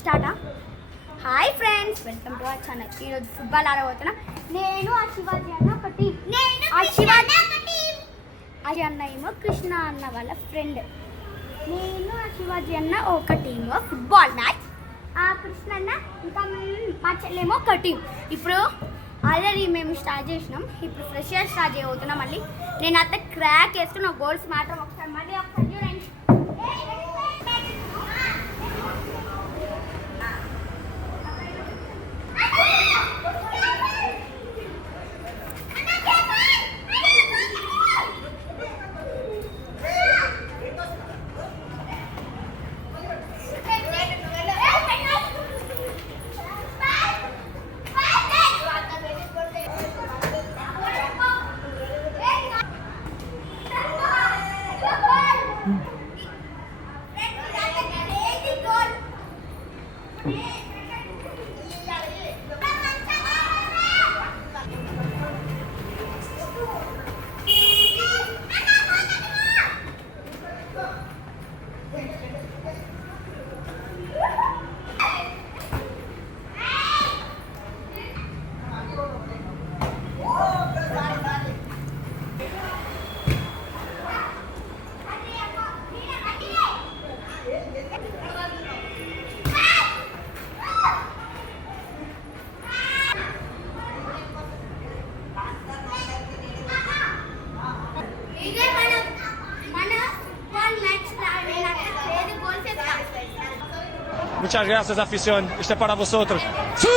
స్టార్టా. Hi friends, welcome to our channel. ఈరోజు football ఆడబోతున్నా. నేను ఆ శివాజీ అన్న ఒక టీం. అజయ్ అన్న ఏమో కృష్ణ అన్న వాళ్ళ ఫ్రెండ్. నేను ఆ శివాజీ అన్న ఒక టీమ్ ఫుట్బాల్ మ్యాచ్. ఆ కృష్ణ అన్న ఇంకా మా చెల్లేమో ఒక టీం. ఇప్పుడు ఆల్రెడీ మేము స్టార్ట్ చేసినాం. ఇప్పుడు ఫ్రెష్గా స్టార్ట్ చేయబోతున్నాం. మళ్ళీ నేను అంతా క్రాక్ వేస్తున్నా. గోల్స్ మాత్రం ఒకసారి మళ్ళీ ఒకసారి చూడండి. Muchas gracias, afición. Este es para vosotros. ¡Sí!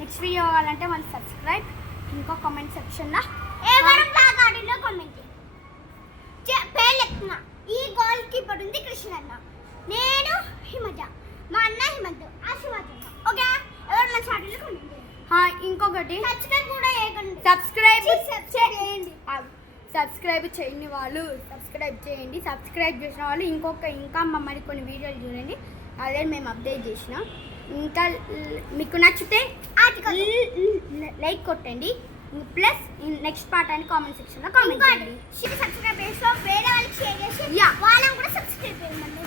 Next video కావాలంటే మనం సబ్స్క్రైబ్, ఇంకో కామెంట్ సెక్షన్లో కామెంట్ పేర్లెక్కున్నా. ఈ గోల్ కీపర్ ఉంది కృష్ణ అన్న, నేను హిమజ, మా అన్న హిమంత్, ఆశీర్వాద్. ఓకే, ఎవరు మన ఛానల్లో కామెంట్ చేయండి. ఇంకొకటి సబ్స్క్రైబ్ చేయని వాళ్ళు సబ్స్క్రైబ్ చేయండి. సబ్స్క్రైబ్ చేసిన వాళ్ళు ఇంకా మమ్మల్ని కొన్ని వీడియోలు చూడండి. అదే మేము అప్డేట్ చేసినాం. ఇంకా మీకు నచ్చితే లైక్ కొట్టండి. ప్లస్ నెక్స్ట్ పార్ట్ అని కామెంట్ సెక్షన్లో కామెంట్ చేయండి. సబ్స్క్రైబ్ చేసి వేరే వాళ్ళకి షేర్ చేసి వాళ్ళని కూడా సబ్స్క్రైబ్ చేయండి.